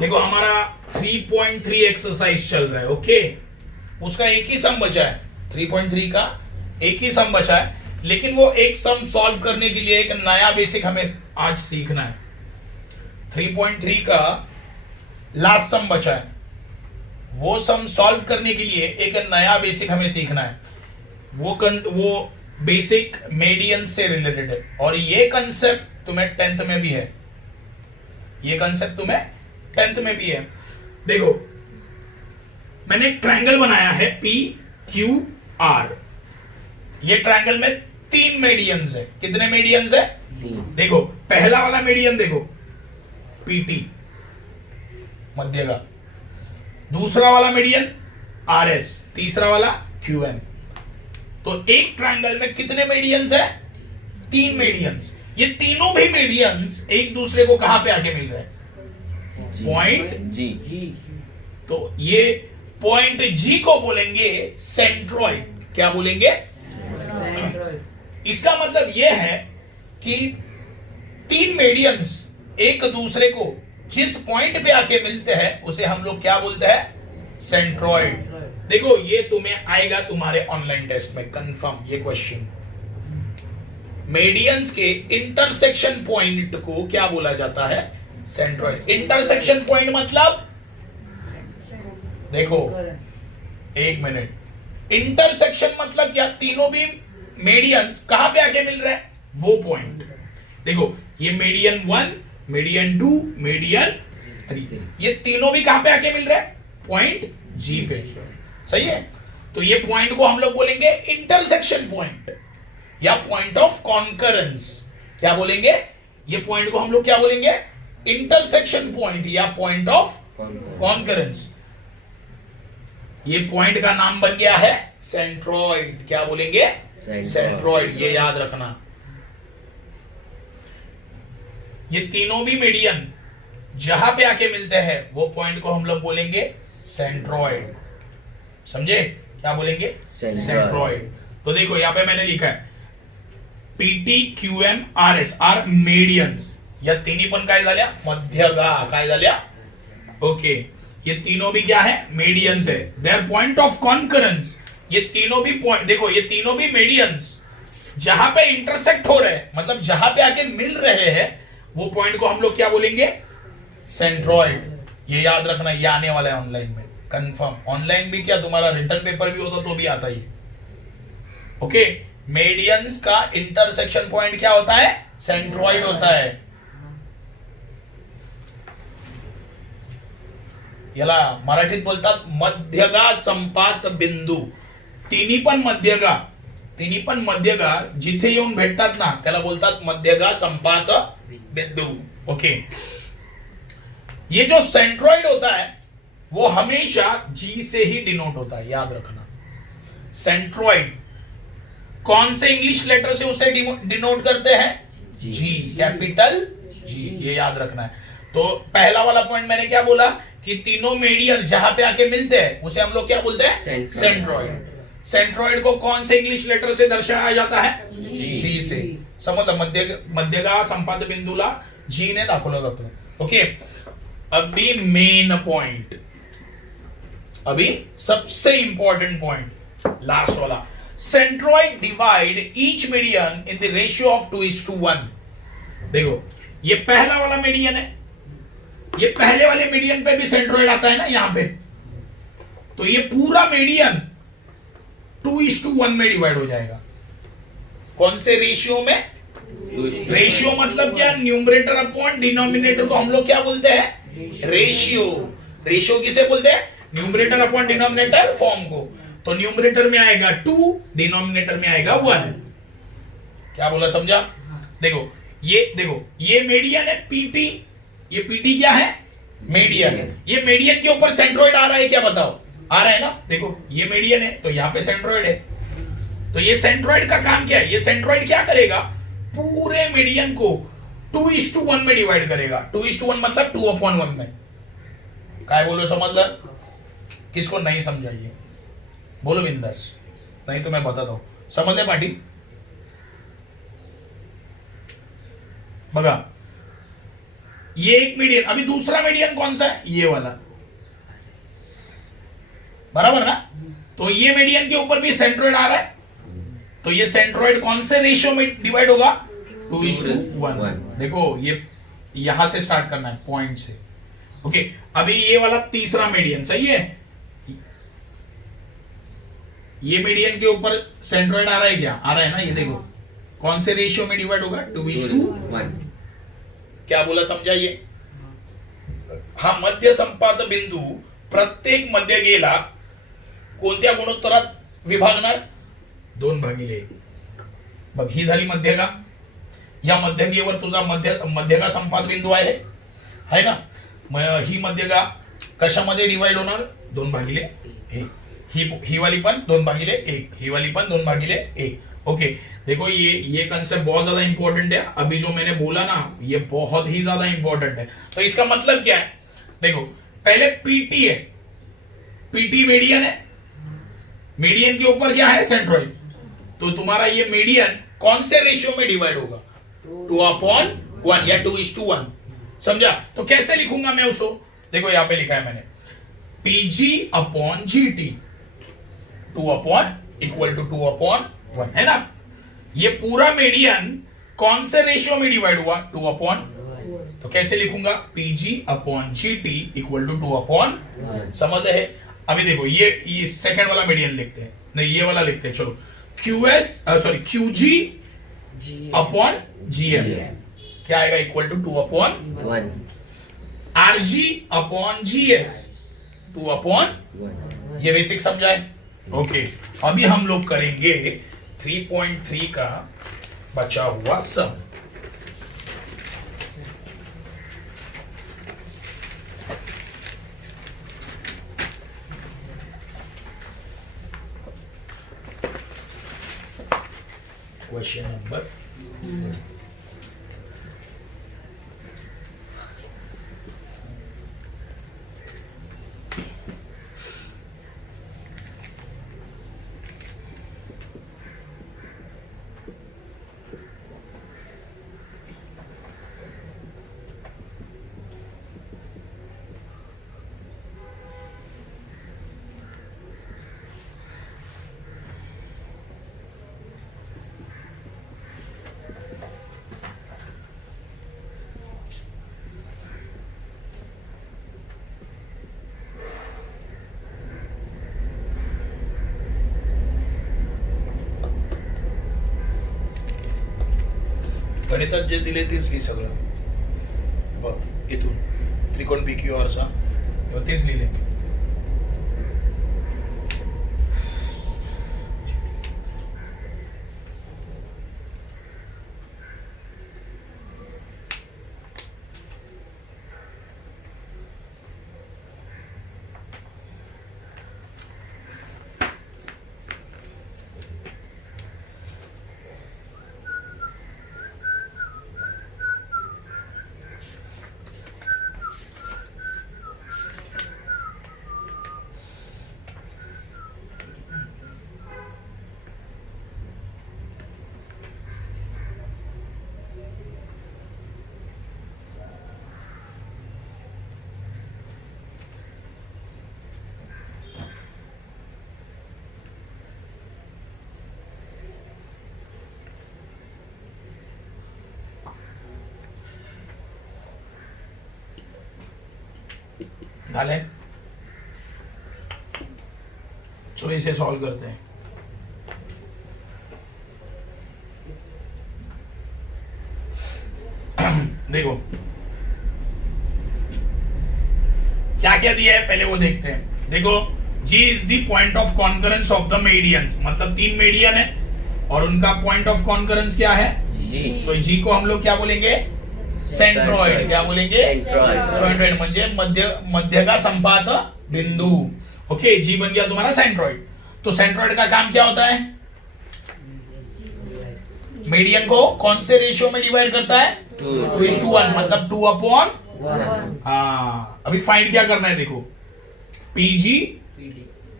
देखो हमारा 3.3 एक्सरसाइज चल रहा है, ओके। उसका एक ही सम बचा है, 3.3 का एक ही सम बचा है, लेकिन वो एक सम सॉल्व करने के लिए एक नया बेसिक हमें आज सीखना है। 3.3 का लास्ट सम बचा है, वो सम सॉल्व करने के लिए एक नया बेसिक हमें सीखना है। वो बेसिक मीडियन से रिलेटेड है, और ये कंसेप्ट तुम्हें 10th में भी है। ये कंसेप्ट तुम्हें 10th में भी है। देखो मैंने एक ट्रायंगल बनाया है पी क्यू आर। ये ट्रायंगल में 3 मीडियंस है। कितने मीडियंस है? देखो पहला वाला मीडियन देखो पीटी मध्य का, दूसरा वाला मीडियन आर एस, तीसरा वाला क्यू एम। तो एक ट्रायंगल में कितने मीडियंस है? 3 मीडियंस। ये तीनों भी मीडियंस एक दूसरे को कहां पे आके मिल रहे हैं? पॉइंट जी। तो ये पॉइंट जी को बोलेंगे सेंट्रॉइड। क्या बोलेंगे? इसका मतलब यह है कि 3 मीडियंस एक दूसरे को जिस पॉइंट पे आके मिलते हैं उसे हम लोग क्या बोलते हैं? सेंट्रॉइड। देखो ये तुम्हें आएगा तुम्हारे ऑनलाइन टेस्ट में कंफर्म ये क्वेश्चन। मीडियंस के इंटरसेक्शन पॉइंट को क्या बोला जाता है? सेंट्रॉइड। इंटरसेक्शन पॉइंट मतलब देखो एक मिनट, इंटरसेक्शन मतलब क्या? तीनों भी मीडियंस कहां पे आके मिल रहे हैं? वो पॉइंट। देखो ये मीडियन 1, मीडियन 2, मीडियन 3, ये तीनों भी कहां पे आके मिल रहे हैं? पॉइंट जी पे। सही है। तो ये पॉइंट को हम लोग बोलेंगे इंटरसेक्शन पॉइंट या पॉइंट ऑफ कॉन्करेंस। क्या बोलेंगे? ये पॉइंट को हम लोग क्या बोलेंगे? इंटरसेक्शन पॉइंट या पॉइंट ऑफ कॉन्करेंस। ये पॉइंट का नाम बन गया है सेंट्रॉइड। क्या बोलेंगे? सेंट्रॉइड। ये याद रखना। ये तीनों भी मीडियन जहां पे आके मिलते हैं वो पॉइंट को हम लोग बोलेंगे सेंट्रॉइड। समझे? क्या बोलेंगे? सेंट्रॉइड। तो देखो यहां पे मैंने लिखा है PT QM R S R medians. या तिन्ही पण काय झाल्या? मध्यगा काय झाल्या? ओके। ये तीनों भी क्या है? मीडियंस है। Their point of concurrence. ये तीनों भी पॉइंट देखो, ये तीनों भी मीडियंस जहां पे इंटरसेक्ट हो रहे हैं, मतलब जहां पे आके मिल रहे हैं, वो पॉइंट को हम लोग क्या बोलेंगे? सेंट्रॉइड। ये याद रखना, ये आने वाला है ऑनलाइन में कंफर्म। ऑनलाइन भी क्या, तुम्हारा रिटर्न पेपर भी होता तो भी आता ही। ओके। मीडियंस का इंटरसेक्शन पॉइंट क्या होता है? सेंट्रॉइड होता है। याला मराठीत बोलतात मध्यगा संपात बिंदू। तिन्ही पण मध्यगा जिथे येऊन भेटतात ना त्याला बोलतात मध्यगा संपात बिंदू। ओके। ये जो सेंट्रॉइड होता है वो हमेशा जी से ही डिनोट होता है, याद रखना। सेंट्रॉइड कौन से इंग्लिश लेटर से उसे डिनोट करते हैं? जी, कैपिटल जी। ये याद रखना है। तो पहला वाला पॉइंट मैंने क्या बोला कि तीनों मीडियंस जहां पे आके मिलते हैं उसे हम लोग क्या बोलते हैं? सेंट्रॉइड। सेंट्रॉइड को कौन से इंग्लिश लेटर से दर्शाया जाता है? जी से। समजलं? मध्यगा संपात बिंदूला जी ने दाखवलं जातं। ओके। अभी मेन पॉइंट, अभी सबसे इंपॉर्टेंट पॉइंट लास्ट वाला। Centroid divide each median in the ratio of 2:1। देखो ये पहला वाला मीडियन है, ये पहले वाले मीडियन पे भी सेंट्रॉइड आता है ना यहां पे। तो ये पूरा मीडियन 2:1 में डिवाइड हो जाएगा। कौन से रेशियो में? रेशियो मतलब क्या? न्यूमरेटर अपॉन डिनोमिनेटर को हम लोग क्या बोलते हैं? रेशियो। रेशियो किसे बोलते हैं? न्यूमरेटर अपॉन डिनोमिनेटर फॉर्म को। तो न्यूमरेटर में आएगा 2, डिनोमिनेटर में आएगा 1। क्या बोला? समझा? देखो ये मीडियन है पीटी। ये पीटी क्या है? मीडियन। ये मीडियन के ऊपर सेंट्रॉइड आ रहा है क्या? बताओ। आ रहा है ना? देखो ये मीडियन है तो यहां पे सेंट्रॉइड है। तो ये सेंट्रॉइड का काम क्या है? ये सेंट्रॉइड क्या करेगा? पूरे मीडियन को 2:1 में डिवाइड करेगा। 2:1 मतलब 2/1 में। काय बोलो? समझलं? किसको नहीं समझाइए बोलो बिंदास, नहीं तो मैं बताता हूं। समझले पाटील? बघा ये एक मीडियन, अभी दूसरा मीडियन कौन सा है, ये वाला, बराबर ना। तो ये मीडियन के ऊपर भी सेंट्रोइड आ रहा है, तो ये सेंट्रोइड कौन से रेशियो में डिवाइड होगा, 2:1। देखो ये यहां से स्टार्ट करना है पॉइंट से, ओके। अभी ये वाला तीसरा मीडियन सही है, ये मीडियन के ऊपर सेंट्रोइड आ रहा है, क्या आ रहा है ना, ये देखो कौन से रेशियो में डिवाइड होगा, 2:1। क्या बोला समझाइए। हा मध्य संपात बिंदू प्रत्येक मध्यगेला कोणत्या गुणोत्तरात विभागणार, 2/1। बघ ही झाली मध्यगा, या मध्यगेवर तुझा मध्यगा संपात बिंदू आहे ना, ही मध्यगा कशामध्ये डिवाइड होणार, 2/1। ही वाली पण 2/1, ही वाली पण 2/1, ओके। देखो ये कंसेप्ट बहुत ज्यादा इंपॉर्टेंट है, अभी जो मैंने बोला ना ये बहुत ही ज्यादा इंपॉर्टेंट है। तो इसका मतलब क्या है, देखो पहले पीटी है, पीटी मीडियन है, मीडियन के ऊपर क्या है, सेंट्रोइड। तो तुम्हारा ये मीडियन कौन से रेशियो में डिवाइड होगा, 2/1 या 2:1, समझा। तो कैसे लिखूंगा मैं उसको, देखो यहां पे लिखा है मैंने PG/GT 2/1 है ना। ये पूरा मीडियन कौन से रेशियो में डिवाइड हुआ, 2/1। तो कैसे लिखूंगा, PG/GT = 2/1, समझ है। अभी देखो ये सेकंड वाला मीडियन लिखते हैं, नहीं ये वाला लिखते हैं, चलो QG/GM क्या आएगा, = 2/1। RG/GS 2/1, ये बेसिक समझा है, ओके। अभी हम लोग करेंगे 3.3 का बचा हुआ सम। Question number 4। गणितात जे दिले तेच लिहि सगळं, बघ इथून त्रिकोण PQRचा तेच लिहिले। डाले, चलो इसे सॉल्व करते हैं। देखो क्या क्या दिया है पहले वो देखते हैं। देखो G is the point of concurrence of the medians, मतलब 3 मीडियन है और उनका पॉइंट ऑफ कॉन्करेंस क्या है, G। तो G को हम लोग क्या बोलेंगे, सेंट्रॉइड। क्या बोलेंगे, सेंट्रॉइड म्हणजे मध्यगा संपात बिंदु, ओके। जी बन गया तुम्हारा सेंट्रॉइड। तो सेंट्रॉइड का काम क्या होता है, मीडियन को कौन से रेशियो में डिवाइड करता है, 2:1, मतलब 2/1। हाँ, अभी फाइंड क्या करना है, देखो PG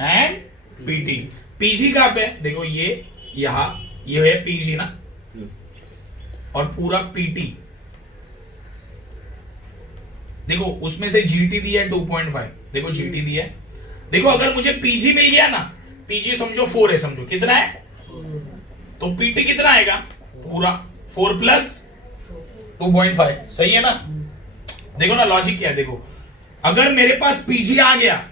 एंड PT। PG कहां पे, देखो ये यहां, ये है PG ना, और पूरा PT देखो उसमें से जीटी दिया है 2.5, देखो जीटी दिया है। देखो अगर मुझे पीजी मिल गया ना, पीजी समझो 4 है, समझो कितना है, तो पीटी कितना आएगा पूरा 4 प्लस 2.5, सही है ना। देखो ना लॉजिक क्या है, देखो अगर मेरे पास पीजी आ गया,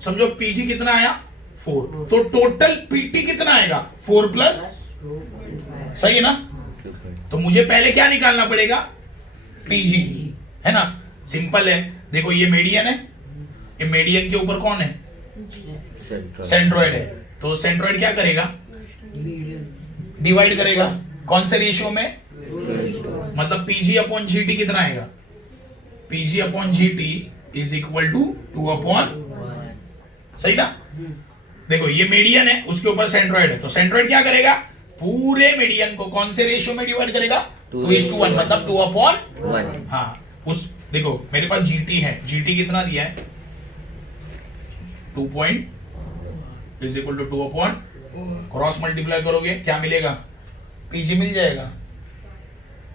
समझो पीजी कितना आया 4, तो टोटल पीटी कितना आएगा 4 प्लस, सही है ना। तो मुझे पहले क्या निकालना पड़ेगा, पीजी, है ना, सिंपल है। देखो ये मीडियन है, ये मीडियन के ऊपर कौन है, सेंट्रोइड है, तो सेंट्रोइड क्या करेगा, डिवाइड करेगा, कौन से रेशियो में, मतलब पीजी अपॉन जीटी कितना आएगा, PG upon GT is equal to 2 upon, सही ना। देखो ये मीडियन है, उसके ऊपर सेंट्रोइड है, तो सेंट्रोइड क्या करेगा, पूरे मीडियन को कौन से रेशियो में डिवाइड करेगा, 2:1, मतलब 2 अपॉन 1। हाँ उस, देखो मेरे पास जीटी है, जीटी कितना दिया है 2 point is equal to 2 upon, cross multiply करोगे क्या मिलेगा, पीजी मिल जाएगा,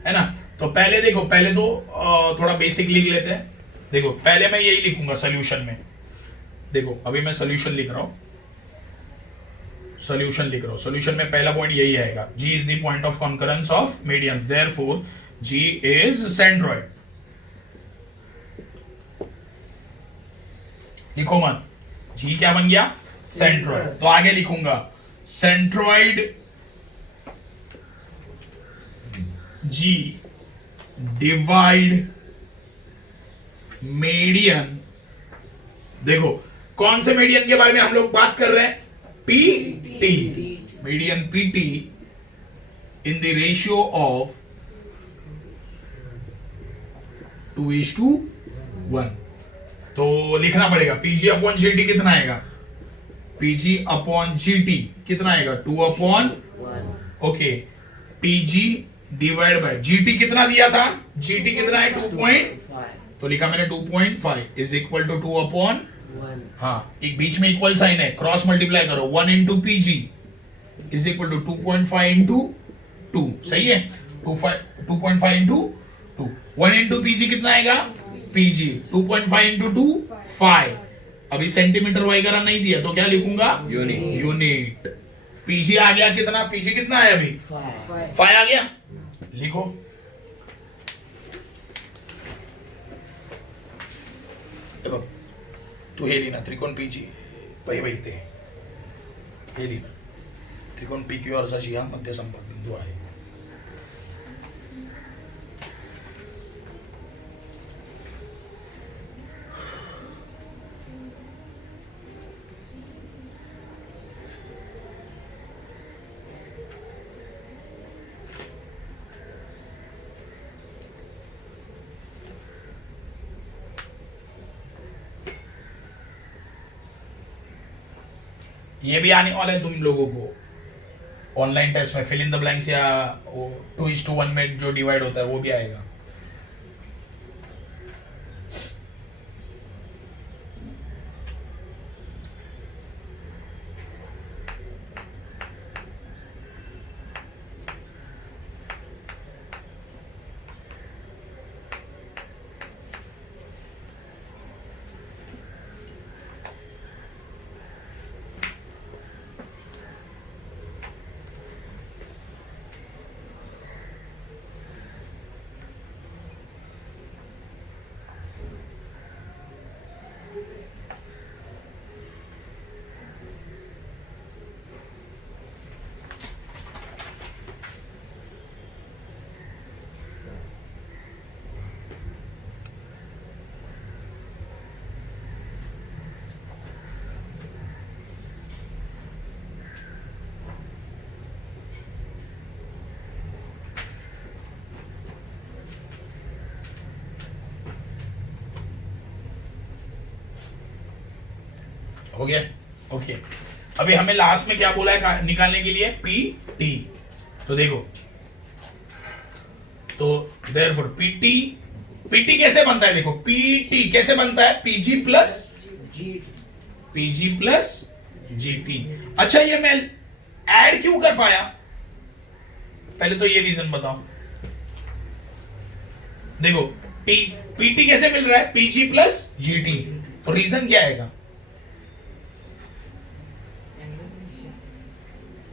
है ना। तो पहले देखो, पहले तो थोड़ा बेसिक लिख लेते हैं। देखो पहले मैं यही लिखूंगा सॉल्यूशन में, देखो अभी मैं सॉल्यूशन लिख रहा हूं, सॉल्यूशन में पहला पॉइंट यही आएगा, G is the point of concurrence of medians, therefore G is centroid. लिखो मत, G क्या बन गया, सेंट्रोइड। तो आगे लिखूंगा सेंट्रोइड G डिवाइड मीडियन। देखो कौन से मीडियन के बारे में हम लोग बात कर रहे हैं, PT, median PT in the ratio of 2:1। तो लिखना पड़ेगा पीजी अपॉन जीटी कितना आएगा, पीजी अपॉन जीटी कितना आएगा 2 upon, okay, PG divide by GT कितना दिया था, जीटी कितना है 2.5, तो लिखा मैंने 2.5 इज इक्वल टू 2 अपॉन, हाँ एक बीच में इक्वल साइन है, क्रॉस मल्टीप्लाई करो, 1 into PG is equal to 2.5 into 2, सही है, 2.5 इंटू 2, 1 इंटू पीजी कितना आएगा, पीजी 2.5 इंटू 2 5। अभी सेंटीमीटर वगैरह नहीं दिया तो क्या लिखूंगा, यूनिट। पीजी आ गया कितना, पीजी कितना है अभी 5 आ गया, लिखो। तू हे लिहिना त्रिकोण पीजी बाई ते हे लिहिना, त्रिकोण PQR चा हा मध्य संपर्क बिंदू आहे। ये भी आने वाला है तुम लोगों को ऑनलाइन टेस्ट में, फिल इन द ब्लैंक्स या 2:1 में जो डिवाइड होता है वो भी आएगा। हो गया, ओके। अभी हमें लास्ट में क्या बोला है निकालने के लिए, पी टी। तो देखो, तो देयरफॉर पीटी, पीटी कैसे बनता है, देखो पीटी कैसे बनता है, पीजी प्लस जीटी। अच्छा ये मैं ऐड क्यों कर पाया, पहले तो ये रीजन बताओ। देखो पीटी कैसे मिल रहा है? PG plus GT. तो रीजन क्या आएगा?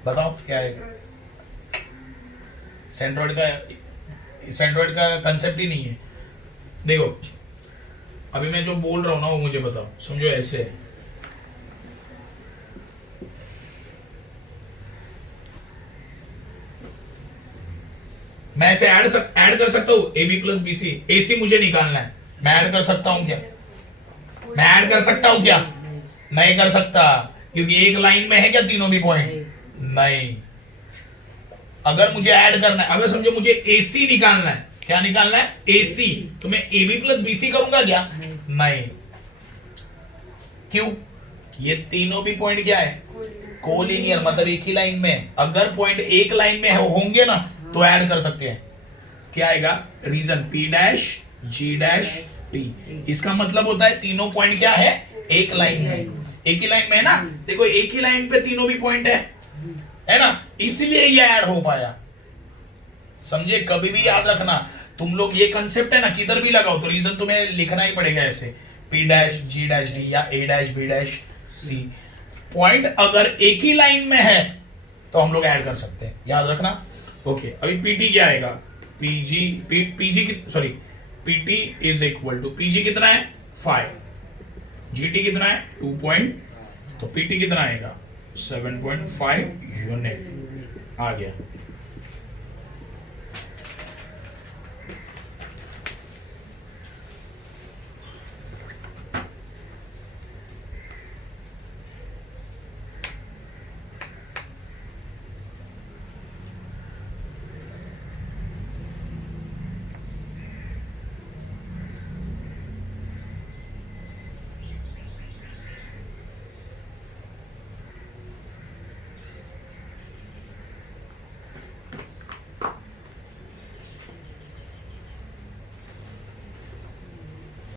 बताओ क्या आएगा? सेंट्रोइड का कंसेप्ट ही नहीं है। देखो अभी मैं जो बोल रहा हूं ना वो मुझे बताओ, समझो ऐसे है। मैं ऐसे ऐड कर सकता हूं A B plus B C. A C मुझे निकालना है, मैं ऐड कर सकता हूं क्या? मैं ऐड कर सकता हूं क्या? नहीं कर सकता, क्योंकि एक लाइन में है क्या तीनों भी पॉइंट? नहीं। अगर मुझे ऐड करना है, अगर समझो मुझे एसी निकालना है, क्या निकालना है? एसी, तो मैं A B plus B C करूंगा क्या? नहीं। क्यों? ये तीनों भी पॉइंट क्या है? कोलिनियर, मतलब एक ही लाइन में। अगर पॉइंट एक लाइन में होंगे ना तो ऐड कर सकते हैं। क्या आएगा? रीजन पी डैश जी डैश टी। इसका मतलब होता है तीनों पॉइंट क्या है? एक लाइन में। एक ही लाइन में है ना, देखो एक ही लाइन पे तीनों भी पॉइंट है ना, इसलिए ये ऐड हो पाया। समझे? कभी भी याद रखना, तुम लोग ये कंसेप्ट है ना किधर भी लगाओ तो रीजन तुम्हें लिखना ही पड़ेगा ऐसे, पी डैश जी डैश डी या ए dash B dash C. Point अगर एक ही लाइन में है तो हम लोग ऐड कर सकते हैं, याद रखना। ओके, अभी पीटी क्या आएगा? PT is equal to PG कितना है? 5, जीटी कितना है? 2 पॉइंट, तो पीटी कितना आएगा? 7.5 यूनिट आ गया।